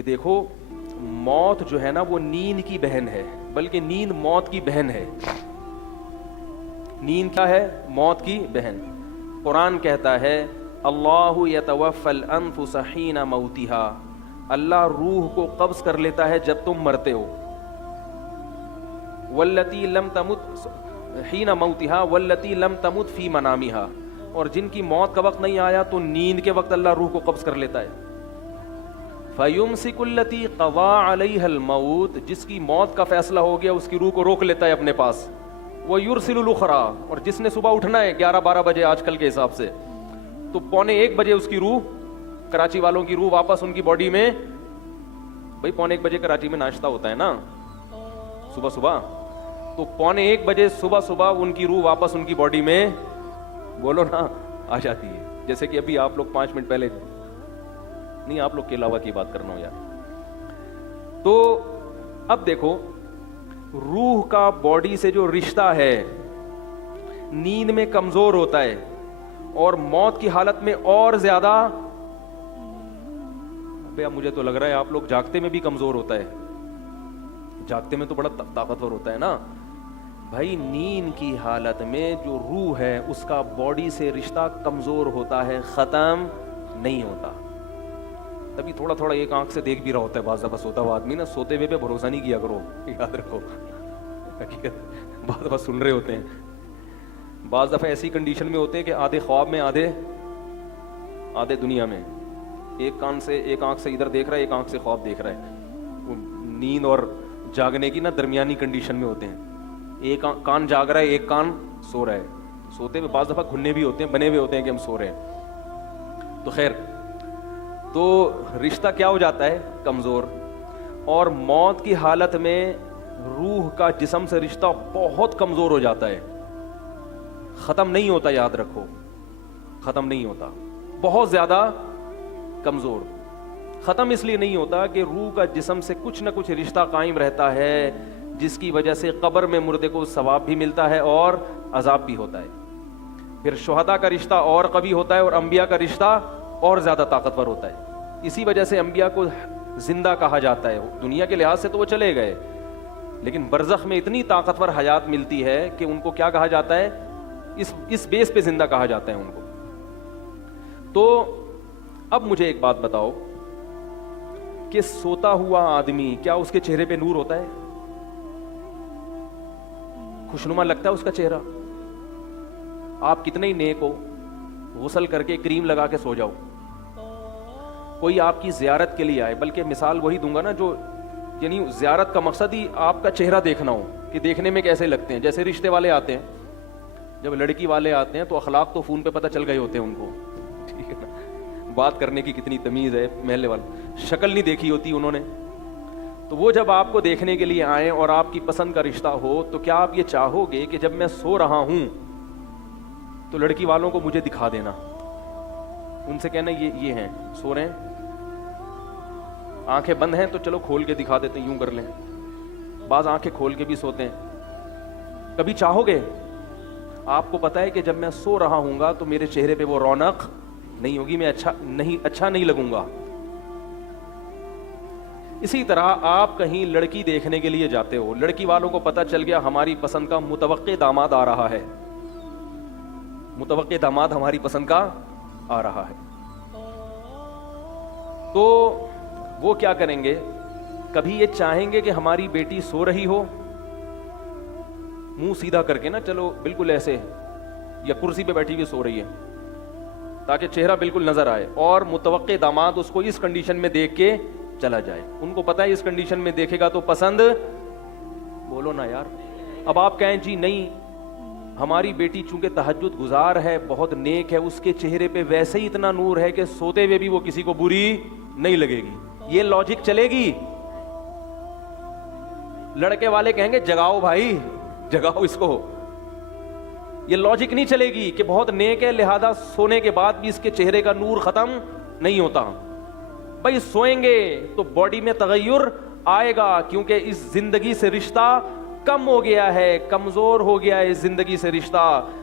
کہ دیکھو موت جو ہے نا وہ نیند کی بہن ہے، بلکہ نیند موت کی بہن ہے. نیند کیا ہے؟ موت کی بہن. قرآن کہتا ہے اللہ یتوفی الانفس حین موتها، اللہ روح کو قبض کر لیتا ہے جب تم مرتے ہو. والتی لم تمت حین موتها والتی لم تمت فی منامها، اور جن کی موت کا وقت نہیں آیا تو نیند کے وقت اللہ روح کو قبض کر لیتا ہے. فیمسک التی قضا علیہا الموت، جس کی موت کا فیصلہ ہو گیا اس کی روح کو روک لیتا ہے اپنے پاس. وَيُرْسِلُ الْأُخْرَىٰ، اور جس نے صبح اٹھنا ہے 11-12 بجے آج کل کے حساب سے، تو 1:45 بجے اس کی روح، کراچی والوں کی روح واپس ان کی باڈی میں، بھائی 1:45 بجے کراچی میں ناشتہ ہوتا ہے نا صبح، تو 1:45 بجے صبح ان کی روح واپس ان کی باڈی میں، بولو نا، آ جاتی ہے. جیسے کہ ابھی آپ لوگ 5 منٹ پہلے، نہیں آپ لوگ کے علاوہ کی بات کرنا ہو یار. تو اب دیکھو روح کا باڈی سے جو رشتہ ہے نیند میں کمزور ہوتا ہے، اور موت کی حالت میں اور زیادہ. مجھے تو لگ رہا ہے آپ لوگ جاگتے میں بھی کمزور ہوتا ہے، جاگتے میں تو بڑا طاقتور ہوتا ہے نا بھائی. نیند کی حالت میں جو روح ہے اس کا باڈی سے رشتہ کمزور ہوتا ہے، ختم نہیں ہوتا. تبھی تھوڑا تھوڑا ایک آنکھ سے دیکھ بھی رہا ہوتا ہے بعض دفعہ سوتا ہوا آدمی نا. سوتے ہوئے پہ بھروسہ نہیں کیا کرو، یاد رکھو، حقیقت بعض دفعہ سن رہے ہوتے ہیں. بعض دفعہ ایسی کنڈیشن میں ہوتے ہیں کہ آدھے خواب میں آدھے دنیا میں. ایک آنکھ سے ادھر دیکھ رہا ہے، ایک آنکھ سے خواب دیکھ رہا ہے. وہ نیند اور جاگنے کی نا درمیانی کنڈیشن میں ہوتے ہیں. ایک کان جاگ رہا ہے، ایک کان سو رہا ہے. سوتے ہوئے بعض دفعہ گھننے بھی ہوتے ہیں، بنے ہوئے ہوتے ہیں کہ ہم سو رہے ہیں. تو خیر، تو رشتہ کیا ہو جاتا ہے؟ کمزور. اور موت کی حالت میں روح کا جسم سے رشتہ بہت کمزور ہو جاتا ہے، ختم نہیں ہوتا. یاد رکھو، ختم نہیں ہوتا، بہت زیادہ کمزور. ختم اس لیے نہیں ہوتا کہ روح کا جسم سے کچھ نہ کچھ رشتہ قائم رہتا ہے، جس کی وجہ سے قبر میں مردے کو ثواب بھی ملتا ہے اور عذاب بھی ہوتا ہے. پھر شہداء کا رشتہ اور قوی ہوتا ہے، اور انبیاء کا رشتہ اور زیادہ طاقتور ہوتا ہے. اسی وجہ سے انبیاء کو زندہ کہا جاتا ہے. دنیا کے لحاظ سے تو وہ چلے گئے، لیکن برزخ میں اتنی طاقتور حیات ملتی ہے کہ ان کو کیا کہا جاتا ہے؟ اس بیس پہ زندہ کہا جاتا ہے ان کو. تو اب مجھے ایک بات بتاؤ کہ سوتا ہوا آدمی، کیا اس کے چہرے پہ نور ہوتا ہے؟ خوشنما لگتا ہے اس کا چہرہ؟ آپ کتنے ہی نیک ہو، غسل کر کے کریم لگا کے سو جاؤ، کوئی آپ کی زیارت کے لیے آئے، بلکہ مثال وہی دوں گا نا جو، یعنی زیارت کا مقصد ہی آپ کا چہرہ دیکھنا ہو کہ دیکھنے میں کیسے لگتے ہیں. جیسے رشتے والے آتے ہیں، جب لڑکی والے آتے ہیں تو اخلاق تو فون پہ پتہ چل گئے ہوتے ہیں ان کو، ٹھیک ہے نا، بات کرنے کی کتنی تمیز ہے، محلے والے شکل نہیں دیکھی ہوتی انہوں نے. تو وہ جب آپ کو دیکھنے کے لیے آئیں اور آپ کی پسند کا رشتہ ہو، تو کیا آپ یہ چاہو گے کہ جب میں سو رہا ہوں تو لڑکی والوں کو مجھے دکھا دینا، ان سے کہنا یہ ہیں سو رہے ہیں، آنکھیں بند ہیں تو چلو کھول کے دکھا دیتے ہیں، یوں کر لیں. بعض آنکھیں کھول کے بھی سوتے ہیں. کبھی چاہو گے؟ آپ کو پتا ہے کہ جب میں سو رہا ہوں گا تو میرے چہرے پہ وہ رونق نہیں ہوگی، میں اچھا نہیں لگوں گا. اسی طرح آپ کہیں لڑکی دیکھنے کے لیے جاتے ہو، لڑکی والوں کو پتہ چل گیا ہماری پسند کا متوقع داماد آ رہا ہے، متوقع داماد ہماری پسند کا آ رہا ہے، تو وہ کیا کریں گے؟ کبھی یہ چاہیں گے کہ ہماری بیٹی سو رہی ہو، منہ سیدھا کر کے نا، چلو بالکل ایسے، یا کرسی پہ بیٹھی ہوئی سو رہی ہے تاکہ چہرہ بالکل نظر آئے، اور متوقع داماد اس کو اس کنڈیشن میں دیکھ کے چلا جائے. ان کو پتا ہے اس کنڈیشن میں دیکھے گا تو پسند، بولو نا یار. اب آپ کہیں جی نہیں، ہماری بیٹی چونکہ تہجد گزار ہے، بہت نیک ہے، اس کے چہرے پہ ویسے ہی اتنا نور ہے کہ سوتے ہوئے بھی وہ کسی کو بری نہیں لگے گی. یہ لاجک چلے گی؟ لڑکے والے کہیں گے جگاؤ بھائی، جگاؤ اس کو. یہ لاجک نہیں چلے گی کہ بہت نیک ہے لہذا سونے کے بعد بھی اس کے چہرے کا نور ختم نہیں ہوتا. بھائی سوئیں گے تو باڈی میں تغیر آئے گا، کیونکہ اس زندگی سے رشتہ کم ہو گیا ہے، کمزور ہو گیا ہے اس زندگی سے رشتہ،